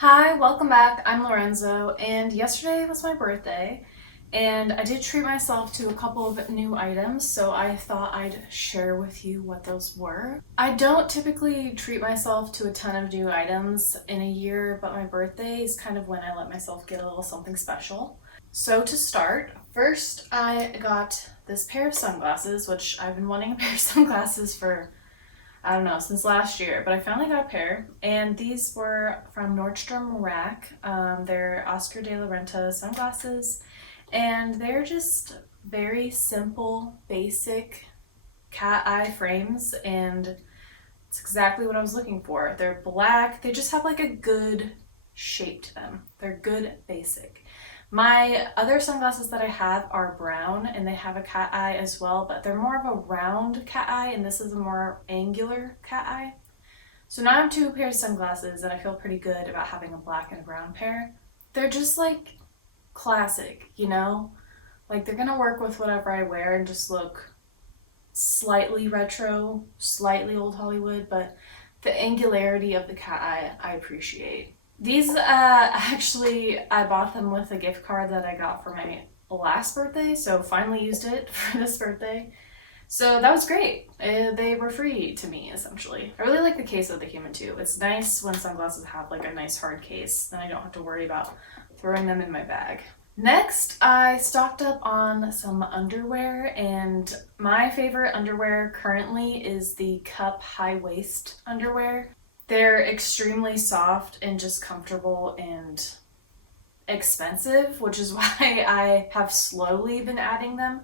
Hi, welcome back. I'm Lorenzo, and yesterday was my birthday, and I did treat myself to a couple of new items, so I thought I'd share with you what those were. I don't typically treat myself to a ton of new items in a year, but my birthday is kind of when I let myself get a little something special. So to start, first I got this pair of sunglasses, which I've been wanting a pair of sunglasses for I don't know, since last year, but I finally got a pair, and these were from Nordstrom Rack. They're Oscar de la Renta sunglasses, and they're just very simple, basic cat eye frames, and it's exactly what I was looking for. They're black, they just have like a good shape to them. They're good, basic. My other sunglasses that I have are brown and they have a cat eye as well, but they're more of a round cat eye and this is a more angular cat eye. So now I have two pairs of sunglasses and I feel pretty good about having a black and a brown pair. They're just like classic, you know? Like they're gonna work with whatever I wear and just look slightly retro, slightly old Hollywood, but the angularity of the cat eye I appreciate. These actually I bought them with a gift card that I got for my last birthday, so finally used it for this birthday. So that was great. They were free to me essentially. I really like the case that they came in too. It's nice when sunglasses have like a nice hard case, then I don't have to worry about throwing them in my bag. Next, I stocked up on some underwear, and my favorite underwear currently is the Cup high waist underwear. They're extremely soft and just comfortable and expensive, which is why I have slowly been adding them.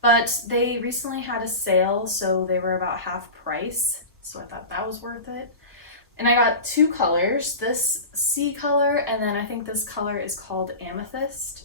But they recently had a sale, so they were about half price, so I thought that was worth it. And I got two colors, this sea color, and then I think this color is called amethyst.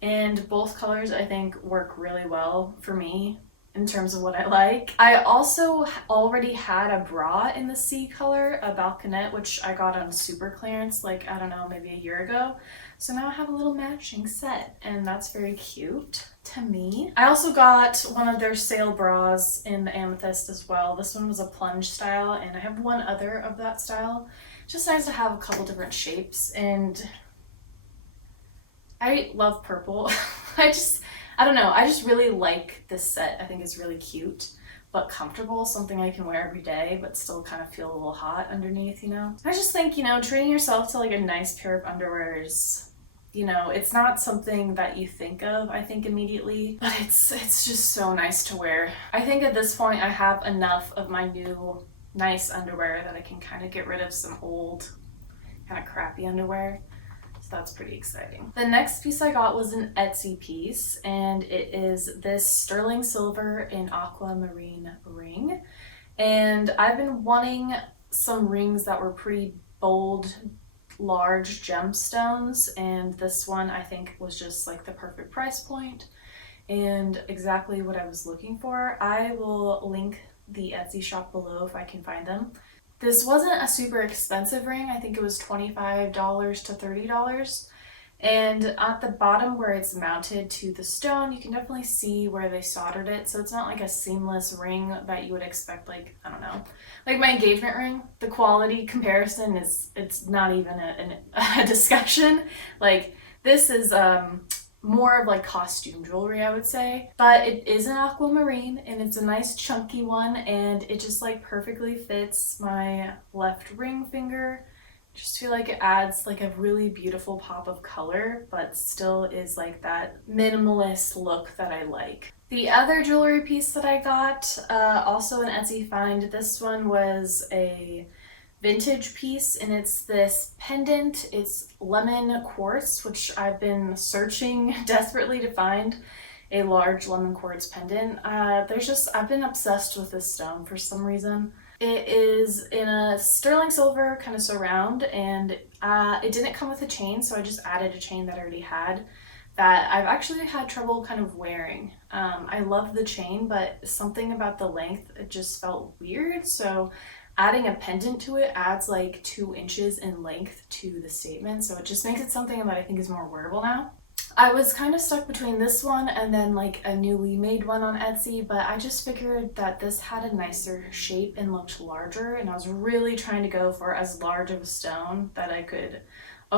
And both colors I think work really well for me in terms of what I like. I also already had a bra in the sea color, a balconette, which I got on super clearance like, I don't know, maybe a year ago. So now I have a little matching set and that's very cute to me. I also got one of their sale bras in the amethyst as well. This one was a plunge style and I have one other of that style. Just nice to have a couple different shapes, and I love purple. I don't know, I just really like this set. I think it's really cute, but comfortable, something I can wear every day, but still kind of feel a little hot underneath, you know? I just think, treating yourself to like a nice pair of underwear is, it's not something that you think of, I think, immediately, but it's just so nice to wear. I think at this point I have enough of my new nice underwear that I can kind of get rid of some old, kind of crappy underwear. So that's pretty exciting. The next piece I got was an Etsy piece, and it is this sterling silver in aquamarine ring. And I've been wanting some rings that were pretty bold, large gemstones, and this one I think was just like the perfect price point and exactly what I was looking for. I will link the Etsy shop below if I can find them. This wasn't a super expensive ring. I think it was $25 to $30. And at the bottom where it's mounted to the stone, you can definitely see where they soldered it. So it's not like a seamless ring that you would expect, like, I don't know, like my engagement ring. The quality comparison it's not even a discussion. Like this is more of like costume jewelry, I would say. But it is an aquamarine and it's a nice chunky one, and it just like perfectly fits my left ring finger. Just feel like it adds like a really beautiful pop of color, but still is like that minimalist look that I like. The other jewelry piece that I got, also an Etsy find, this one was a vintage piece and it's this pendant. It's lemon quartz, which I've been searching desperately to find a large lemon quartz pendant. I've been obsessed with this stone for some reason. It is in a sterling silver kind of surround, and it didn't come with a chain, so I just added a chain that I already had that I've actually had trouble kind of wearing. I love the chain, but something about the length, it just felt weird, so adding a pendant to it adds like 2 inches in length to the statement, so it just makes it something that I think is more wearable now. I was kind of stuck between this one and then like a newly made one on Etsy, but I just figured that this had a nicer shape and looked larger, and I was really trying to go for as large of a stone that I could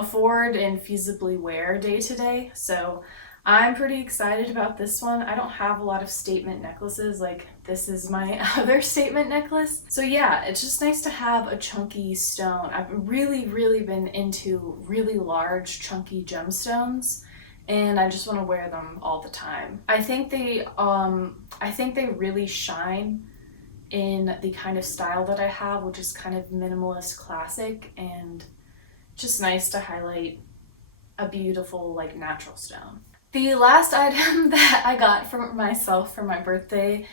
afford and feasibly wear day to day. So I'm pretty excited about this one. I don't have a lot of statement necklaces, like this is my other statement necklace. So yeah, it's just nice to have a chunky stone. I've really been into really large chunky gemstones, and I just want to wear them all the time. I think they really shine in the kind of style that I have, which is kind of minimalist classic, and just nice to highlight a beautiful like natural stone. The last item that I got for myself for my birthday,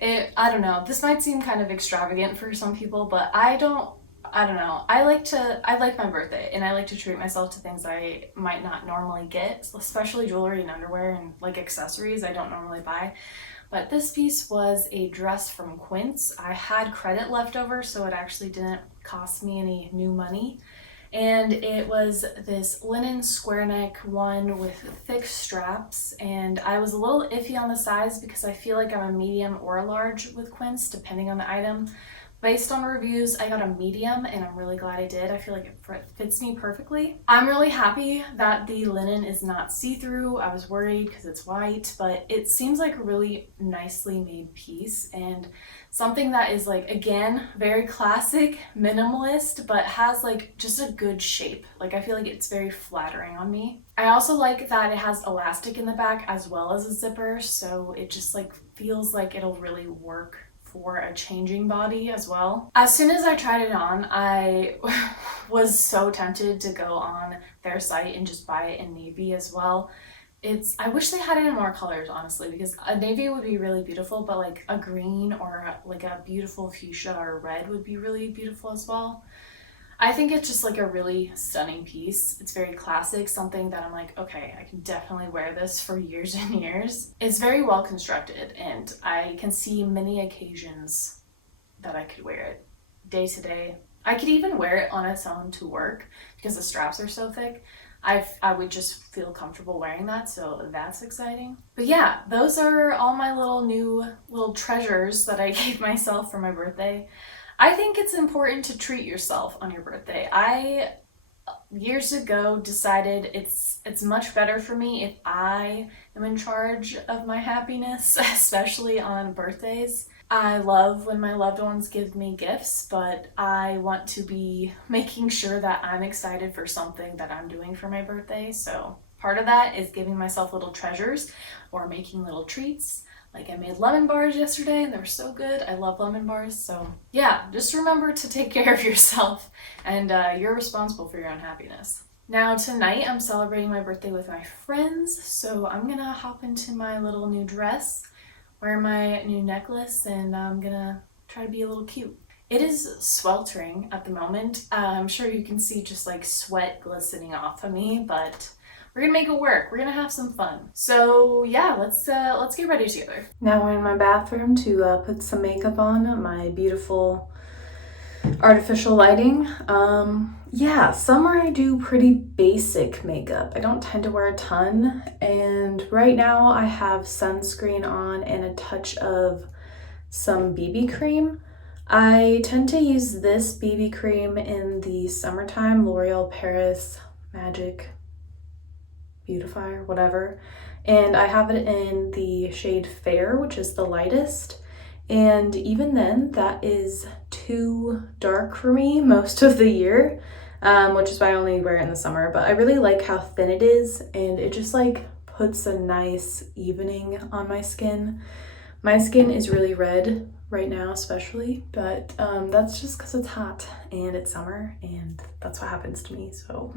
I don't know, this might seem kind of extravagant for some people, but I don't know. I like my birthday, and I like to treat myself to things I might not normally get, especially jewelry and underwear and like accessories I don't normally buy. But this piece was a dress from Quince. I had credit left over, so it actually didn't cost me any new money. And it was this linen square neck one with thick straps, and I was a little iffy on the size because I feel like I'm a medium or a large with Quince depending on the item. Based on reviews, I got a medium, and I'm really glad I did. I feel like it fits me perfectly. I'm really happy that the linen is not see-through. I was worried because it's white, but it seems like a really nicely made piece, and something that is like, again, very classic, minimalist, but has like just a good shape. Like I feel like it's very flattering on me. I also like that it has elastic in the back as well as a zipper, so it just like feels like it'll really work for a changing body as well. As soon as I tried it on, I was so tempted to go on their site and just buy it in navy as well. I wish they had it in more colors, honestly, because a navy would be really beautiful, but like a green or like a beautiful fuchsia or red would be really beautiful as well. I think it's just like a really stunning piece. It's very classic, something that I'm like, okay, I can definitely wear this for years and years. It's very well constructed, and I can see many occasions that I could wear it day to day. I could even wear it on its own to work because the straps are so thick. I would just feel comfortable wearing that, so that's exciting. But yeah, those are all my little treasures that I gave myself for my birthday. I think it's important to treat yourself on your birthday. I years ago decided it's much better for me if I am in charge of my happiness, especially on birthdays. I love when my loved ones give me gifts, but I want to be making sure that I'm excited for something that I'm doing for my birthday. So part of that is giving myself little treasures or making little treats. Like I made lemon bars yesterday and they were so good. I love lemon bars. So yeah, just remember to take care of yourself, and you're responsible for your own happiness. Now tonight I'm celebrating my birthday with my friends, so I'm gonna hop into my little new dress, wear my new necklace, and I'm gonna try to be a little cute. It is sweltering at the moment. I'm sure you can see just like sweat glistening off of me, but we're gonna make it work. We're gonna have some fun. So yeah, let's get ready together. Now we're in my bathroom to put some makeup on, my beautiful artificial lighting. Yeah, summer I do pretty basic makeup. I don't tend to wear a ton, and right now I have sunscreen on and a touch of some BB cream. I tend to use this BB cream in the summertime, L'Oreal Paris Magic Beautifier, whatever, and I have it in the shade Fair, which is the lightest, and even then that is too dark for me most of the year, which is why I only wear it in the summer. But I really like how thin it is, and it just like puts a nice evening on my skin. My skin is really red right now especially, but that's just because it's hot and it's summer, and that's what happens to me. So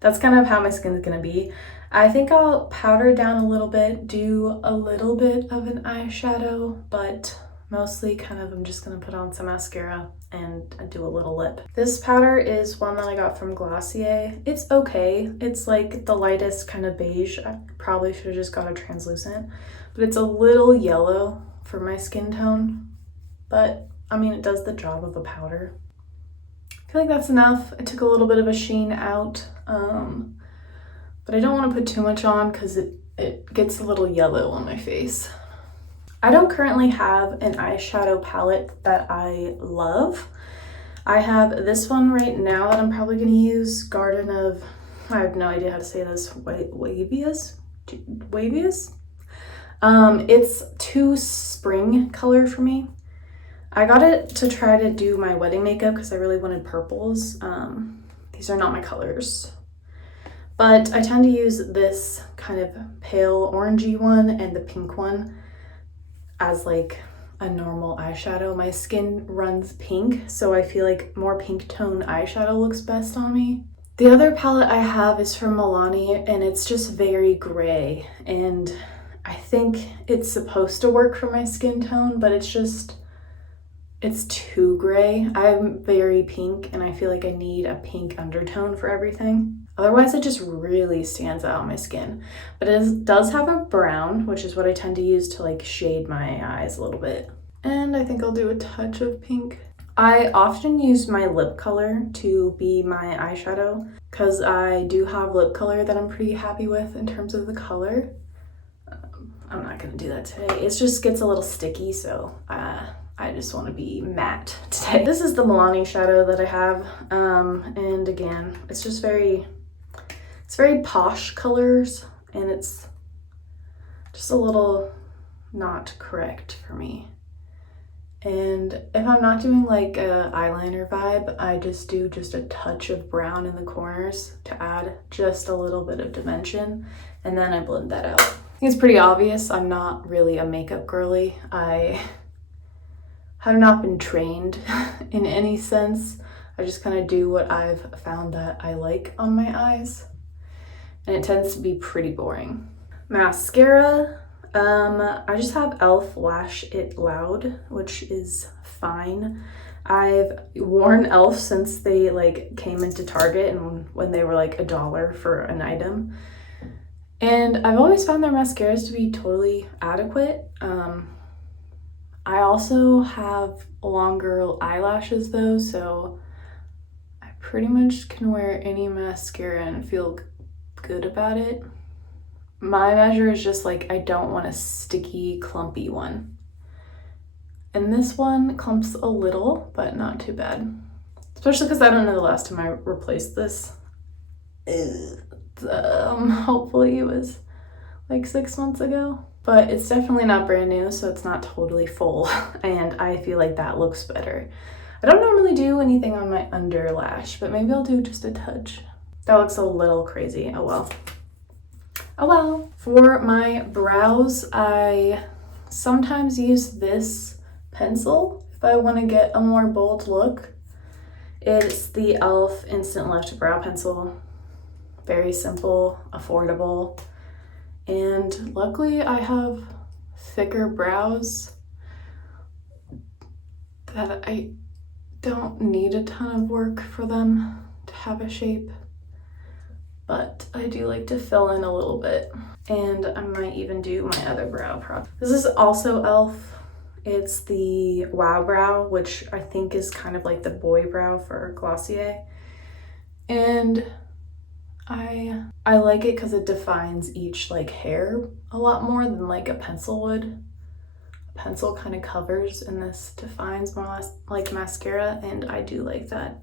that's kind of how my skin is gonna be. I think I'll powder down a little bit, do a little bit of an eyeshadow, but mostly kind of I'm just gonna put on some mascara and do a little lip. This powder is one that I got from Glossier. It's okay. It's like the lightest kind of beige. I probably should have just got a translucent, but it's a little yellow for my skin tone. But I mean, it does the job of a powder. I feel like that's enough. I took a little bit of a sheen out, but I don't want to put too much on because it gets a little yellow on my face. I don't currently have an eyeshadow palette that I love. I have this one right now that I'm probably going to use, Garden of, I have no idea how to say this, Wavius? Wavius? It's too spring color for me. I got it to try to do my wedding makeup because I really wanted purples. These are not my colors. But I tend to use this kind of pale orangey one and the pink one as like a normal eyeshadow. My skin runs pink, so I feel like more pink tone eyeshadow looks best on me. The other palette I have is from Milani, and it's just very gray, and I think it's supposed to work for my skin tone, but it's too gray. I'm very pink, and I feel like I need a pink undertone for everything. Otherwise, it just really stands out on my skin. But it does have a brown, which is what I tend to use to like shade my eyes a little bit. And I think I'll do a touch of pink. I often use my lip color to be my eyeshadow because I do have lip color that I'm pretty happy with in terms of the color. I'm not gonna do that today. It just gets a little sticky, so I just want to be matte today. This is the Milani shadow that I have, and again, it's just very posh colors, and it's just a little not correct for me. And if I'm not doing like a eyeliner vibe, I just do just a touch of brown in the corners to add just a little bit of dimension, and then I blend that out. I think it's pretty obvious I'm not really a makeup girly. I have not been trained in any sense. I just kind of do what I've found that I like on my eyes, and it tends to be pretty boring. Mascara, I just have e.l.f. Lash It Loud, which is fine. I've worn e.l.f. since they like came into Target and when they were like $1 for an item. And I've always found their mascaras to be totally adequate. I also have longer eyelashes though, so I pretty much can wear any mascara and feel good about it. My measure is just like, I don't want a sticky, clumpy one. And this one clumps a little, but not too bad. Especially because I don't know the last time I replaced this. Hopefully it was like 6 months ago. But it's definitely not brand new, so it's not totally full. And I feel like that looks better. I don't normally do anything on my under lash, but maybe I'll do just a touch. That looks a little crazy. Oh well. Oh well. For my brows, I sometimes use this pencil if I want to get a more bold look. It's the e.l.f. Instant Lift Brow Pencil. Very simple, affordable. And luckily I have thicker brows that I don't need a ton of work for them to have a shape. But I do like to fill in a little bit. And I might even do my other brow product. This is also e.l.f. It's the Wow Brow, which I think is kind of like the boy brow for Glossier. And I like it because it defines each like hair a lot more than like a pencil would. A pencil kind of covers and this defines more or less like mascara, and I do like that.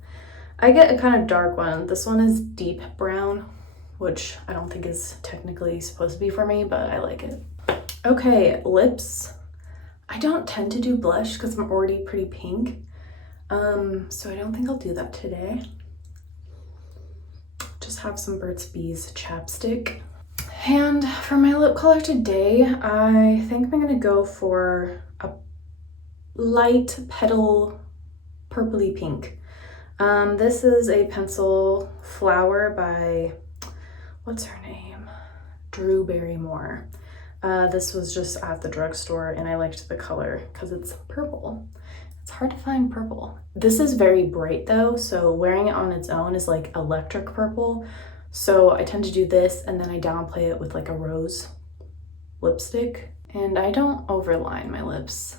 I get a kind of dark one. This one is deep brown, which I don't think is technically supposed to be for me, but I like it. Okay, lips. I don't tend to do blush because I'm already pretty pink. So I don't think I'll do that today. Just have some Burt's Bees chapstick. And for my lip color today, I think I'm gonna go for a light petal purpley pink. This is a pencil Flower by, what's her name? Drew Barrymore. This was just at the drugstore and I liked the color because it's purple. It's hard to find purple. This is very bright though, so wearing it on its own is like electric purple. So I tend to do this and then I downplay it with like a rose lipstick. And I don't overline my lips.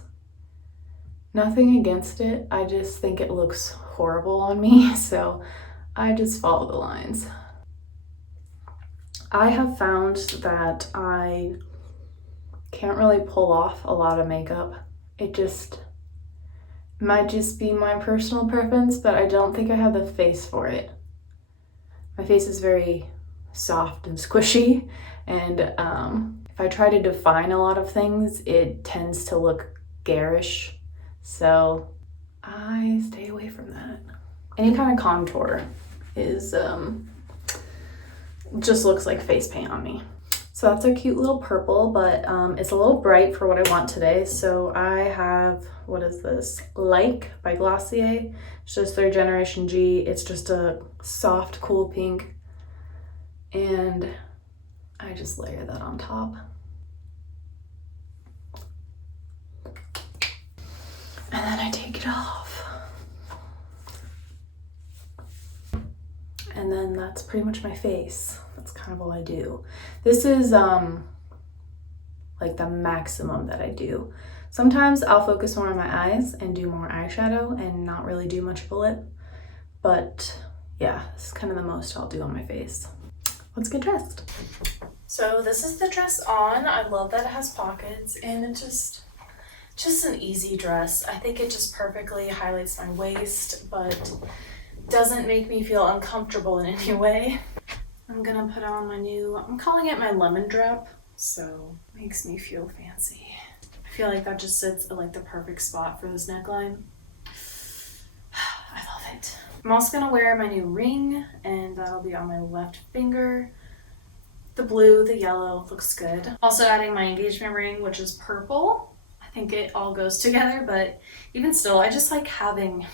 Nothing against it, I just think it looks horrible on me, so I just follow the lines. I have found that I can't really pull off a lot of makeup. It Might just be my personal preference, but I don't think I have the face for it. My face is very soft and squishy, and if I try to define a lot of things, it tends to look garish, so I stay away from that. Any kind of contour is just looks like face paint on me. So that's a cute little purple, but it's a little bright for what I want today. So I have, what is this? Like by Glossier. It's just their Generation G. It's just a soft, cool pink. And I just layer that on top. And then I take it off. And then that's pretty much my face. That's kind of all I do. This is like the maximum that I do. Sometimes I'll focus more on my eyes and do more eyeshadow and not really do much of a lip. But yeah, this is kind of the most I'll do on my face. Let's get dressed. So this is the dress on. I love that it has pockets, and it's just an easy dress. I think it just perfectly highlights my waist, but doesn't make me feel uncomfortable in any way. I'm gonna put on my new, I'm calling it my lemon drop, so makes me feel fancy. I feel like that just sits at like the perfect spot for this neckline. I love it. I'm also gonna wear my new ring, and that'll be on my left finger. The blue, the yellow looks good. Also adding my engagement ring, which is purple. I think it all goes together, but even still, I just like having,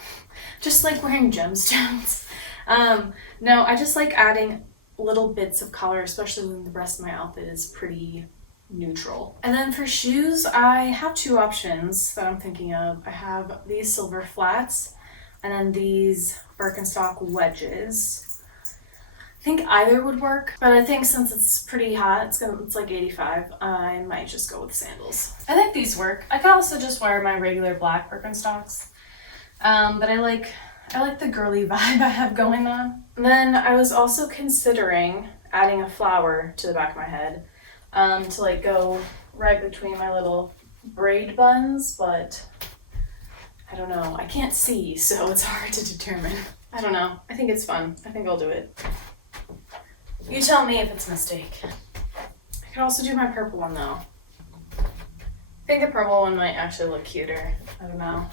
just like wearing gemstones. No, I just like adding little bits of color, especially when the rest of my outfit is pretty neutral. And then for shoes, I have two options that I'm thinking of. I have these silver flats and then these Birkenstock wedges. I think either would work, but I think since it's pretty hot, it's like 85, I might just go with sandals. I think these work. I could also just wear my regular black Birkenstocks, but I like the girly vibe I have going on. And then I was also considering adding a flower to the back of my head to like go right between my little braid buns, but I don't know. I can't see, so it's hard to determine. I don't know. I think it's fun. I think I'll do it. You tell me if it's a mistake. I could also do my purple one though. I think the purple one might actually look cuter. I don't know.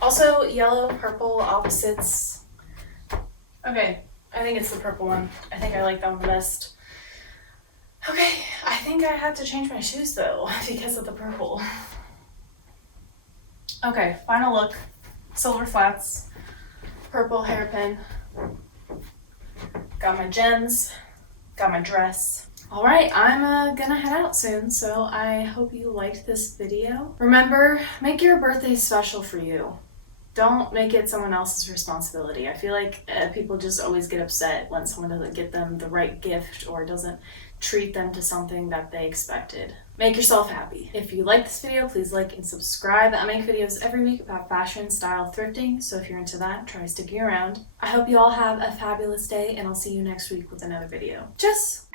Also, yellow, purple, opposites. Okay, I think it's the purple one. I think I like that one the best. Okay, I think I had to change my shoes though because of the purple. Okay, final look. Silver flats, purple hairpin. Got my gems, got my dress. All right, I'm gonna head out soon, so I hope you liked this video. Remember, make your birthday special for you. Don't make it someone else's responsibility. I feel like people just always get upset when someone doesn't get them the right gift or doesn't treat them to something that they expected. Make yourself happy. If you like this video, please like and subscribe. I make videos every week about fashion, style, thrifting, so if you're into that, try sticking around. I hope you all have a fabulous day, and I'll see you next week with another video. Tschüss!